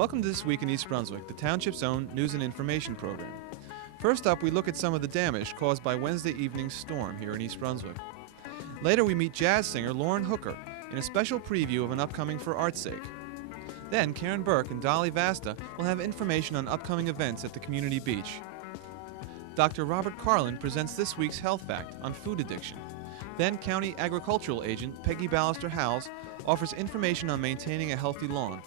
Welcome to This Week in East Brunswick, the township's own news and information program. First up, we look at some of the damage caused by Wednesday evening's storm here in East Brunswick. Later, we meet jazz singer Lauren Hooker in a special preview of an upcoming For Art's Sake. Then, Karen Burke and Dolly Vasta will have information on upcoming events at the community beach. Dr. Robert Karlin presents this week's Health Fact on food addiction. Then, County Agricultural Agent Pegi B Howells offers information on maintaining a healthy lawn.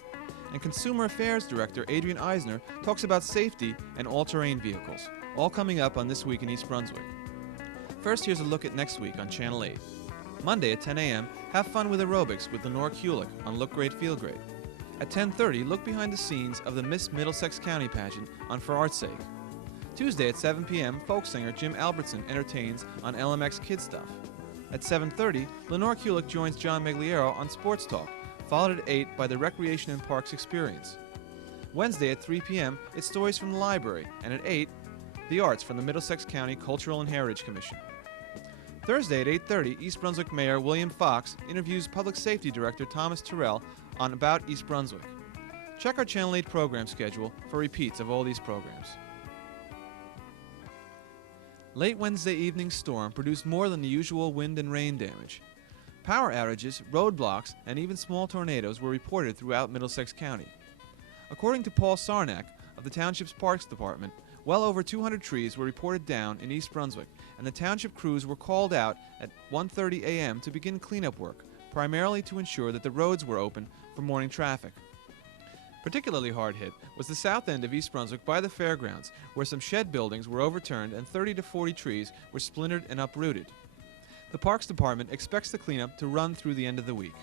And Consumer Affairs Director Adrian Eisner talks about safety and all-terrain vehicles, all coming up on This Week in East Brunswick. First, here's a look at next week on Channel 8. Monday at 10 a.m., have fun with aerobics with Lenore Kulik on Look Great, Feel Great. At 10:30, look behind the scenes of the Miss Middlesex County pageant on For Art's Sake. Tuesday at 7 p.m., folk singer Jim Albertson entertains on LMX Kid Stuff. At 7:30, Lenore Kulik joins John Megliero on Sports Talk, followed at 8 by the Recreation and Parks Experience. Wednesday at 3 p.m., it's Stories from the Library, and at 8, The Arts from the Middlesex County Cultural and Heritage Commission. Thursday at 8:30, East Brunswick Mayor William Fox interviews Public Safety Director Thomas Terrell on About East Brunswick. Check our Channel 8 program schedule for repeats of all these programs. Late Wednesday evening's storm produced more than the usual wind and rain damage. Power outages, roadblocks, and even small tornadoes were reported throughout Middlesex County. According to Paul Sarnak of the Township's Parks Department, well over 200 trees were reported down in East Brunswick, and the township crews were called out at 1:30 a.m. to begin cleanup work, primarily to ensure that the roads were open for morning traffic. Particularly hard hit was the south end of East Brunswick by the fairgrounds, where some shed buildings were overturned and 30 to 40 trees were splintered and uprooted. The Parks Department expects the cleanup to run through the end of the week.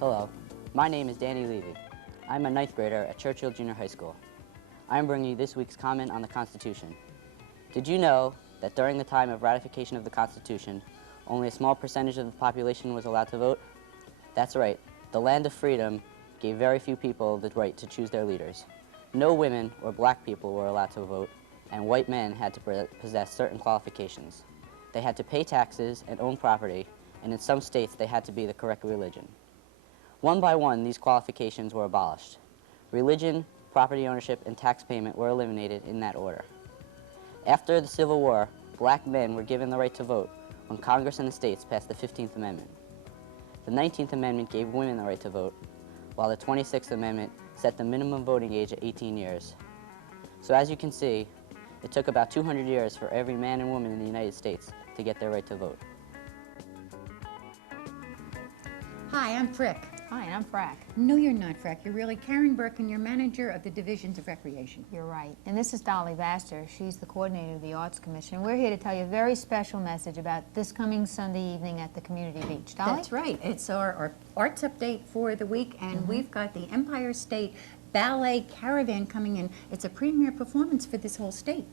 Hello, my name is Danny Levy. I'm a 9th grader at Churchill Junior High School. I'm bringing you this week's comment on the Constitution. Did you know that during the time of ratification of the Constitution, only a small percentage of the population was allowed to vote? That's right, the land of freedom gave very few people the right to choose their leaders. No women or black people were allowed to vote, and white men had to possess certain qualifications. They had to pay taxes and own property, and in some states they had to be the correct religion. One by one, these qualifications were abolished. Religion, property ownership, and tax payment were eliminated in that order. After the Civil War, black men were given the right to vote when Congress and the states passed the 15th Amendment. The 19th Amendment gave women the right to vote, while the 26th Amendment set the minimum voting age at 18 years. So as you can see, it took about 200 years for every man and woman in the United States to get their right to vote. Hi, I'm Frick. Hi, I'm Frack. No, you're not Frick. You're really Karen Burke, and you're manager of the Divisions of Recreation. You're right. And this is Dolly Vasta. She's the coordinator of the Arts Commission. We're here to tell you a very special message about this coming Sunday evening at the community beach. Dolly? That's right. It's our arts update for the week, and we've got the Empire State Ballet Caravan coming in. It's a premier performance for this whole state.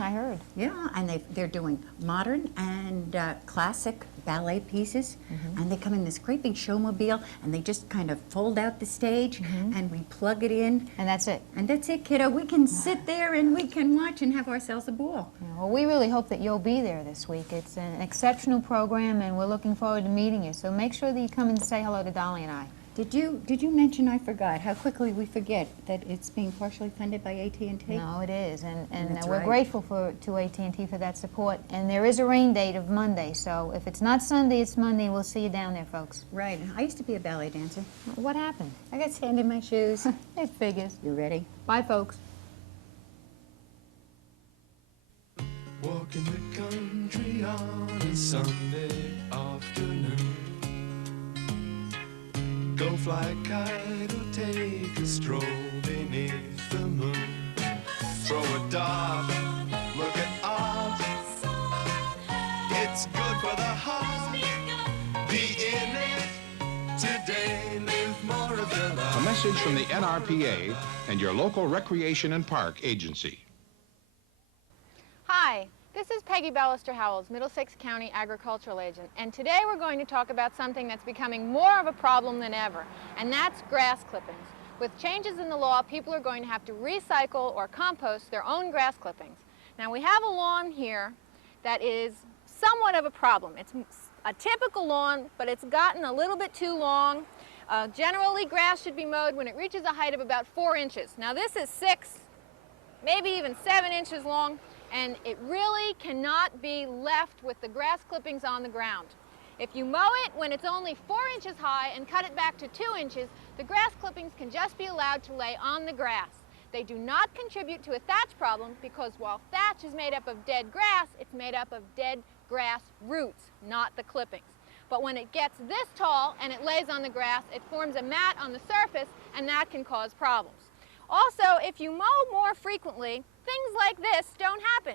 I heard. Yeah, and they're doing modern and classic ballet pieces, and they come in this great big showmobile, and they just kind of fold out the stage, and we plug it in. And that's it. And that's it, kiddo. We can sit there and we can watch and have ourselves a ball. Yeah, well, we really hope that you'll be there this week. It's an exceptional program, and we're looking forward to meeting you. So make sure that you come and say hello to Dolly and I. Did you mention, I forgot, how quickly we forget that it's being partially funded by AT&T? No, it is, and That's we're right. grateful to AT&T for that support. And there is a rain date of Monday, so if it's not Sunday, it's Monday. We'll see you down there, folks. Right. I used to be a ballet dancer. What happened? I got sand in my shoes. It figures. You ready? Bye, folks. Walking the country on a Sunday afternoon. Go fly a kite or take a stroll beneath the moon. Throw a dart, look at art. It's good for the heart. Be in it today, live more of your life. A message from the NRPA and your local recreation and park agency. Hi, this is Pegi B, Howells, Middlesex County Agricultural Agent, and today we're going to talk about something that's becoming more of a problem than ever, and that's grass clippings. With changes in the law, people are going to have to recycle or compost their own grass clippings. Now, we have a lawn here that is somewhat of a problem. It's a typical lawn, but it's gotten a little bit too long. Generally, grass should be mowed when it reaches a height of about 4 inches. Now, this is 6, maybe even 7 inches long, and it really cannot be left with the grass clippings on the ground. If you mow it when it's only 4 inches high and cut it back to 2 inches, the grass clippings can just be allowed to lay on the grass. They do not contribute to a thatch problem because while thatch is made up of dead grass, it's made up of dead grass roots, not the clippings. But when it gets this tall and it lays on the grass, it forms a mat on the surface, and that can cause problems. Also, if you mow more frequently, things like this don't happen.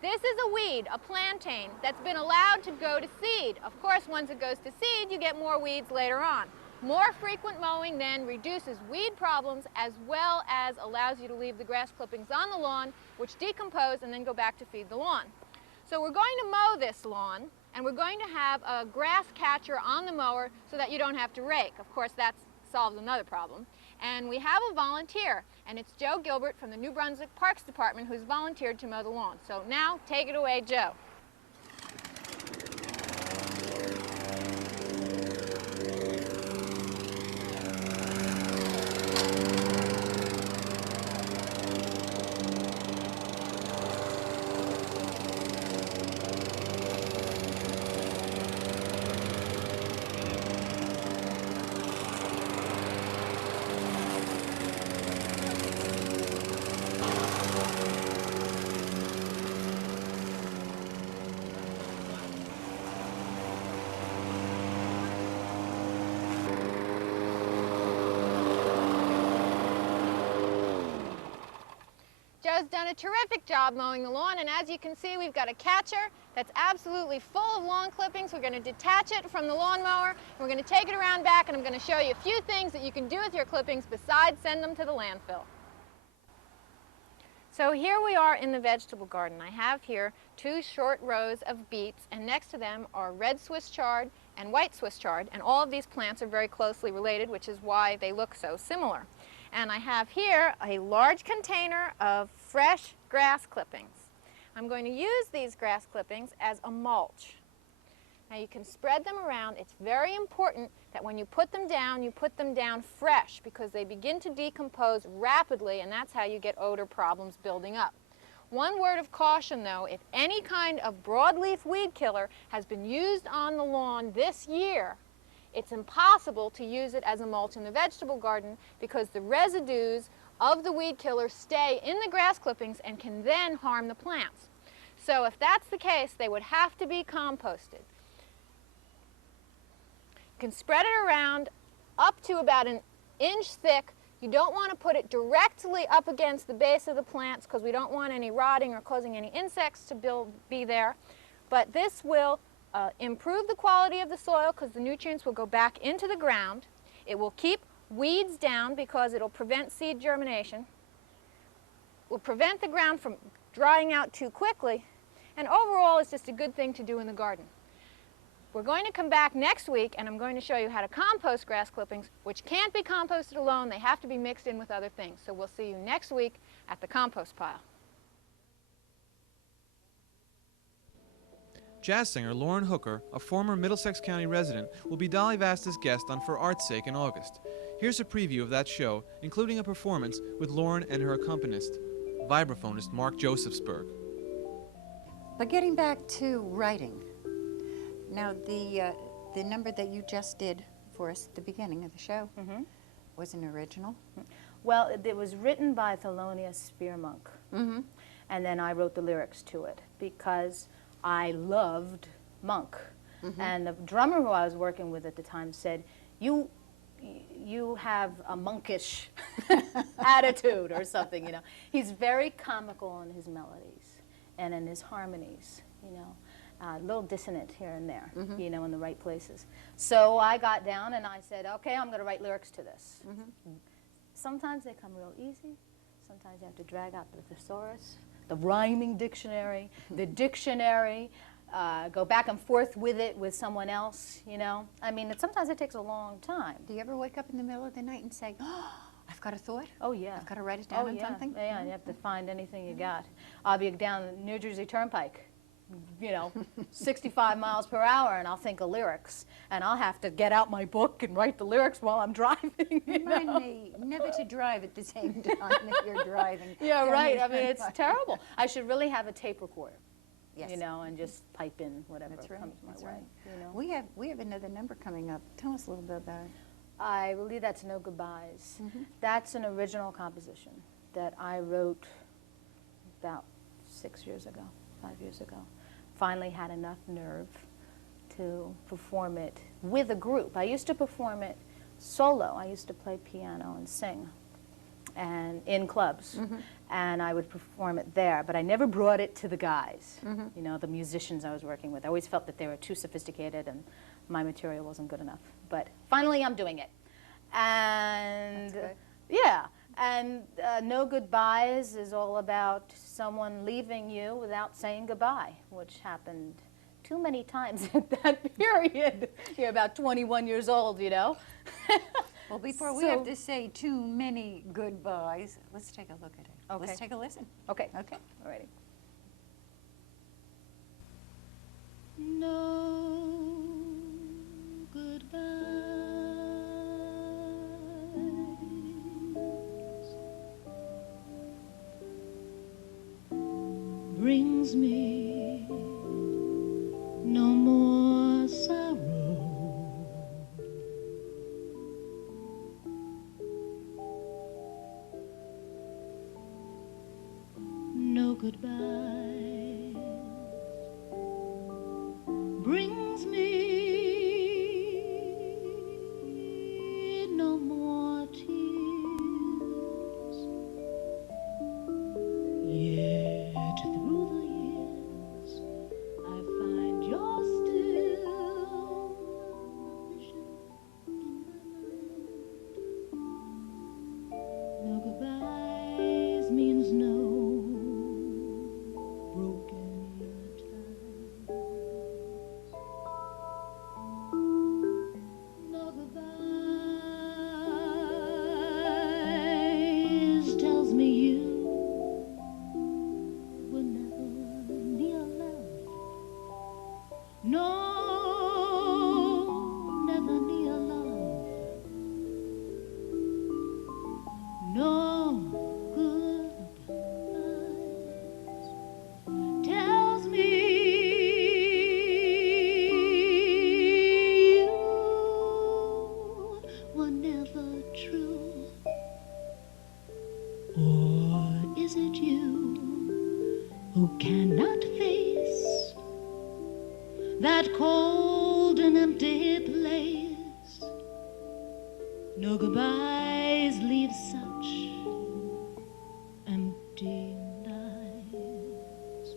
This is a weed, a plantain, that's been allowed to go to seed. Of course, once it goes to seed, you get more weeds later on. More frequent mowing then reduces weed problems as well as allows you to leave the grass clippings on the lawn, which decompose and then go back to feed the lawn. So we're going to mow this lawn, and we're going to have a grass catcher on the mower so that you don't have to rake. Of course, that solves another problem. And we have a volunteer, and it's Joe Gilbert from the New Brunswick Parks Department who's volunteered to mow the lawn. So now, take it away, Joe. Joe's done a terrific job mowing the lawn, and as you can see, we've got a catcher that's absolutely full of lawn clippings. We're going to detach it from the lawnmower, and we're going to take it around back, and I'm going to show you a few things that you can do with your clippings besides send them to the landfill. So here we are in the vegetable garden. I have here 2 short rows of beets, and next to them are red Swiss chard and white Swiss chard, and all of these plants are very closely related, which is why they look so similar. And I have here a large container of fresh grass clippings. I'm going to use these grass clippings as a mulch. Now you can spread them around. It's very important that when you put them down fresh because they begin to decompose rapidly, and that's how you get odor problems building up. One word of caution though, if any kind of broadleaf weed killer has been used on the lawn this year, it's impossible to use it as a mulch in the vegetable garden because the residues of the weed killer stay in the grass clippings and can then harm the plants. So if that's the case, they would have to be composted. You can spread it around up to about 1 inch thick. You don't want to put it directly up against the base of the plants because we don't want any rotting or causing any insects to be there. But this will improve the quality of the soil because the nutrients will go back into the ground. It will keep weeds down because it will prevent seed germination. Will prevent the ground from drying out too quickly. And overall, it's just a good thing to do in the garden. We're going to come back next week, and I'm going to show you how to compost grass clippings, which can't be composted alone. They have to be mixed in with other things. So we'll see you next week at the compost pile. Jazz singer Lauren Hooker, a former Middlesex County resident, will be Dolly Vasta's guest on For Art's Sake in August. Here's a preview of that show, including a performance with Lauren and her accompanist, vibraphonist Mark Josephsberg. But getting back to writing, now the number that you just did for us at the beginning of the show was an original. Well, it was written by Thelonious Spearmonk, and then I wrote the lyrics to it because I loved Monk. And the drummer who I was working with at the time said, you have a monkish attitude or something, you know. He's very comical in his melodies and in his harmonies, you know. A little dissonant here and there, you know, in the right places. So I got down and I said, okay, I'm going to write lyrics to this. Sometimes they come real easy. Sometimes you have to drag out the thesaurus, the rhyming dictionary, the dictionary, go back and forth with it with someone else, you know. I mean, sometimes it takes a long time. Do you ever wake up in the middle of the night and say, oh, I've got a thought? Oh, yeah. I've got to write it down on something? Yeah, you have to find anything you got. I'll be down the New Jersey Turnpike, you know, 65 miles per hour, and I'll think of lyrics. And I'll have to get out my book and write the lyrics while I'm driving. Remind me never to drive at the same time that you're driving. Yeah, down right. the I mean, it's turnpike. terrible. I should really have a tape recorder, Yes. you know, and just pipe in whatever That's right. comes my That's way. right. You know? We have another number coming up. Tell us a little bit about it. I believe that's No Goodbyes. That's an original composition that I wrote about 6 years ago, 5 years ago. Finally had enough nerve to perform it with a group. I used to perform it solo. I used to play piano and sing and in clubs, and I would perform it there, but I never brought it to the guys, you know, the musicians I was working with. I always felt that they were too sophisticated and my material wasn't good enough. But finally I'm doing it. And yeah, and No Goodbyes is all about someone leaving you without saying goodbye, which happened too many times at that period. You're about 21 years old, you know. Well, before we have to say too many goodbyes, let's take a look at it. Okay. Let's take a listen. Okay. Okay. All righty. No goodbyes brings me no more sorrow. No goodbyes brings me no more tears. Yet through the years I find you're still a vision in my mind. No goodbyes means no broken ties. No goodbyes tells me you were never near love. No, never near love. No goodbyes tells me you were never true. Or is it you who cannot face that cold and empty place? No goodbyes leave such empty nights.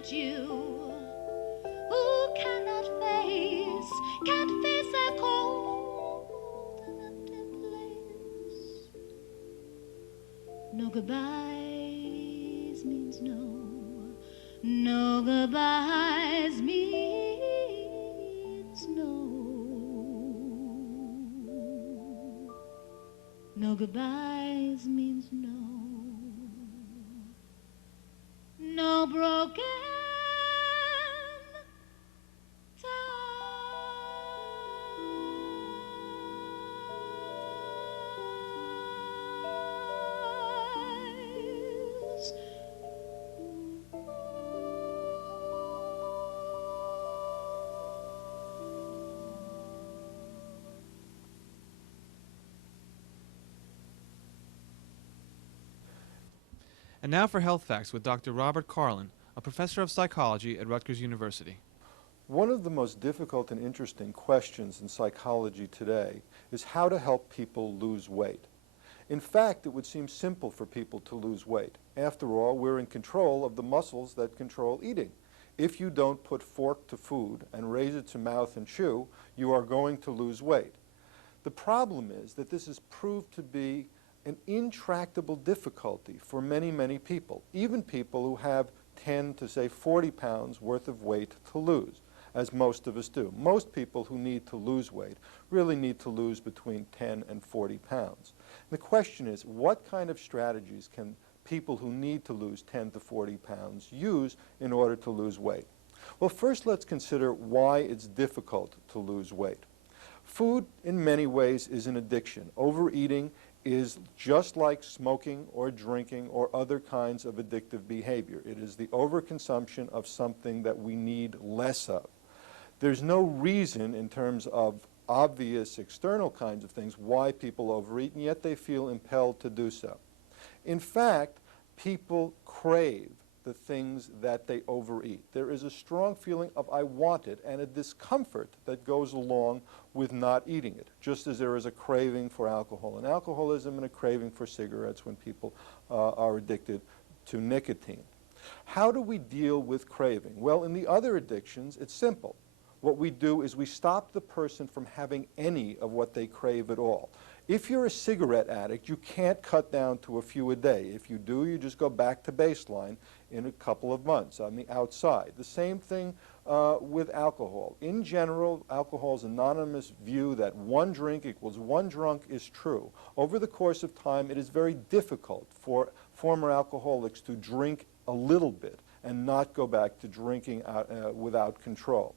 that you who can't face that cold and empty place. No goodbyes means no goodbyes means no goodbyes means no broken ties. And now for Health Facts with Dr. Robert Karlin, a professor of psychology at Rutgers University. One of the most difficult and interesting questions in psychology today is how to help people lose weight. In fact, it would seem simple for people to lose weight. After all, we're in control of the muscles that control eating. If you don't put fork to food and raise it to mouth and chew, you are going to lose weight. The problem is that this has proved to be an intractable difficulty for many, many people, even people who have 10 to say 40 pounds worth of weight to lose, as most of us do. Most people who need to lose weight really need to lose between 10 and 40 pounds. And the question is, what kind of strategies can people who need to lose 10 to 40 pounds use in order to lose weight? Well, first let's consider why it's difficult to lose weight. Food, in many ways, is an addiction. Overeating is just like smoking or drinking or other kinds of addictive behavior. It is the overconsumption of something that we need less of. There's no reason in terms of obvious external kinds of things why people overeat, and yet they feel impelled to do so. In fact, people crave the things that they overeat. There is a strong feeling of I want it and a discomfort that goes along with not eating it, just as there is a craving for alcohol and alcoholism and a craving for cigarettes when people are addicted to nicotine. How do we deal with craving? Well, in the other addictions, it's simple. What we do is we stop the person from having any of what they crave at all. If you're a cigarette addict, you can't cut down to a few a day. If you do, you just go back to baseline in a couple of months on the outside. The same thing with alcohol. In general, alcohol's anonymous view that one drink equals one drunk is true. Over the course of time, it is very difficult for former alcoholics to drink a little bit and not go back to drinking without control.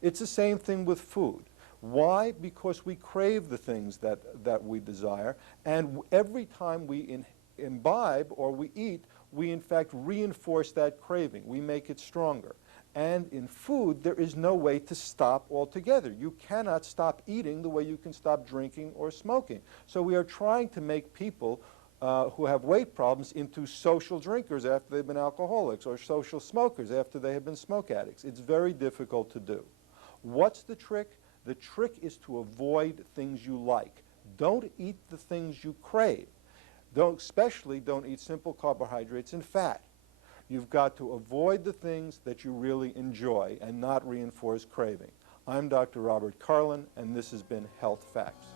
It's the same thing with food. Why? Because we crave the things that we desire, and every time we imbibe or we eat, we in fact reinforce that craving. We make it stronger. And in food, there is no way to stop altogether. You cannot stop eating the way you can stop drinking or smoking. So we are trying to make people who have weight problems into social drinkers after they've been alcoholics, or social smokers after they have been smoke addicts. It's very difficult to do. What's the trick? The trick is to avoid things you like. Don't eat the things you crave. Especially don't eat simple carbohydrates and fat. You've got to avoid the things that you really enjoy and not reinforce craving. I'm Dr. Robert Karlin, and this has been Health Facts.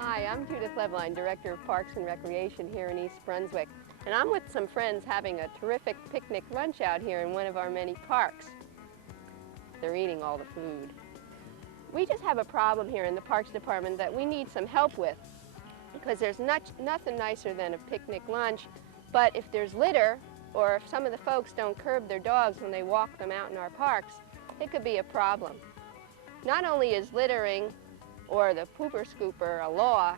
Hi, I'm Judith Levline, Director of Parks and Recreation here in East Brunswick, and I'm with some friends having a terrific picnic lunch out here in one of our many parks. They're eating all the food. We just have a problem here in the Parks Department that we need some help with, because there's nothing nicer than a picnic lunch, but if there's litter, or if some of the folks don't curb their dogs when they walk them out in our parks, it could be a problem. Not only is littering or the pooper scooper a law,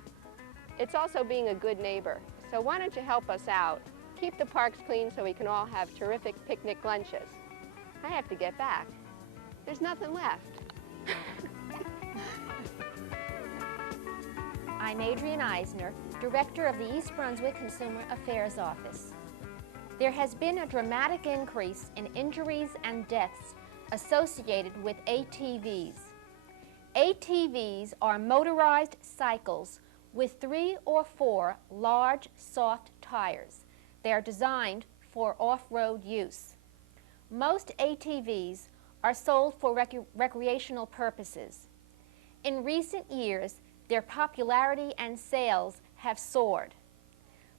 it's also being a good neighbor. So why don't you help us out? Keep the parks clean so we can all have terrific picnic lunches. I have to get back. There's nothing left. I'm Adrienne Eisner, Director of the East Brunswick Consumer Affairs Office. There has been a dramatic increase in injuries and deaths associated with ATVs. ATVs are motorized cycles with 3 or 4 large, soft tires. They are designed for off-road use. Most ATVs are sold for recreational purposes. In recent years, their popularity and sales have soared.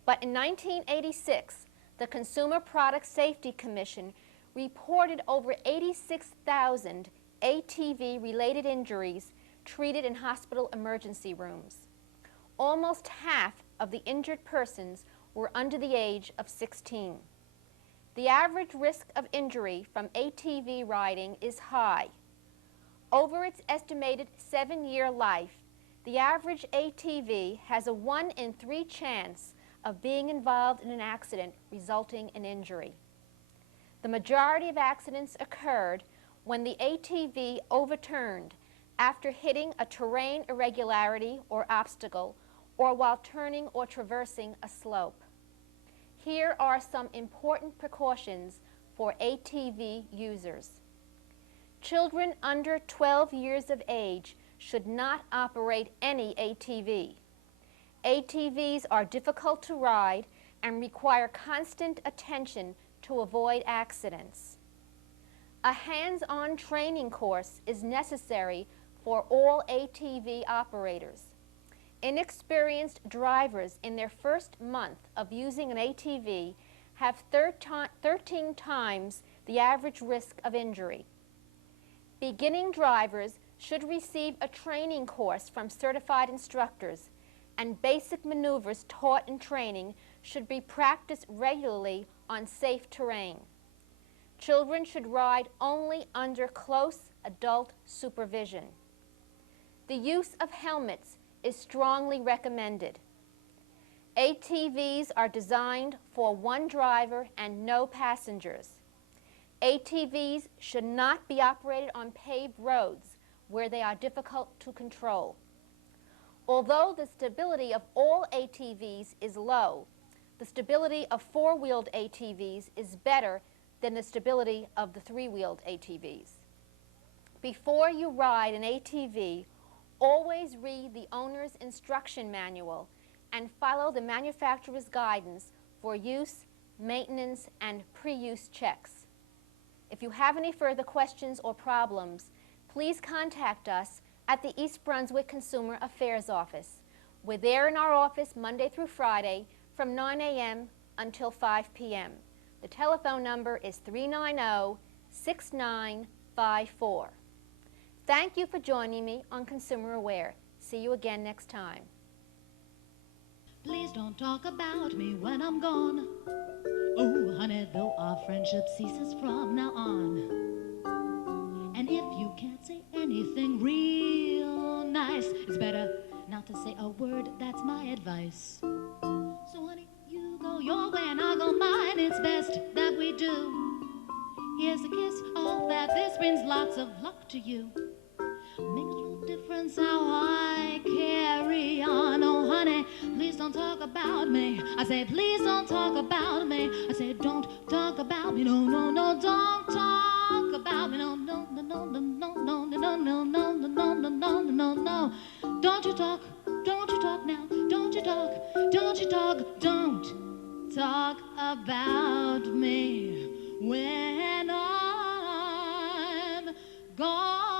But in 1986, the Consumer Product Safety Commission reported over 86,000 ATV-related injuries treated in hospital emergency rooms. Almost half of the injured persons were under the age of 16. The average risk of injury from ATV riding is high. Over its estimated 7-year life, the average ATV has a 1 in 3 chance of being involved in an accident resulting in injury. The majority of accidents occurred when the ATV overturned after hitting a terrain irregularity or obstacle, or while turning or traversing a slope. Here are some important precautions for ATV users. Children under 12 years of age should not operate any ATV. ATVs are difficult to ride and require constant attention to avoid accidents. A hands-on training course is necessary for all ATV operators. Inexperienced drivers in their first month of using an ATV have 13 times the average risk of injury. Beginning drivers should receive a training course from certified instructors, and basic maneuvers taught in training should be practiced regularly on safe terrain. Children should ride only under close adult supervision. The use of helmets is strongly recommended. ATVs are designed for 1 driver and no passengers. ATVs should not be operated on paved roads where they are difficult to control. Although the stability of all ATVs is low, the stability of 4-wheeled ATVs is better than the stability of the 3-wheeled ATVs. Before you ride an ATV, always read the owner's instruction manual and follow the manufacturer's guidance for use, maintenance, and pre-use checks. If you have any further questions or problems, please contact us at the East Brunswick Consumer Affairs Office. We're there in our office Monday through Friday from 9 a.m. until 5 p.m. The telephone number is 390-6954. Thank you for joining me on Consumer Aware. See you again next time. Please don't talk about me when I'm gone. Oh, honey, though our friendship ceases from now on. And if you can't say anything real nice, it's better not to say a word, that's my advice. So honey, you go your way and I'll go mine, it's best that we do. Here's a kiss, all that this brings lots of luck to you. Makes no difference how I carry on. Oh honey, please don't talk about me. I say please don't talk about me. I say don't talk about me. No, no, no, don't talk about me. No, no, no, no, no, no, no, no, no, no, no, no, no, no, no, no. Don't you talk now. Don't you talk, don't talk about me when I'm gone.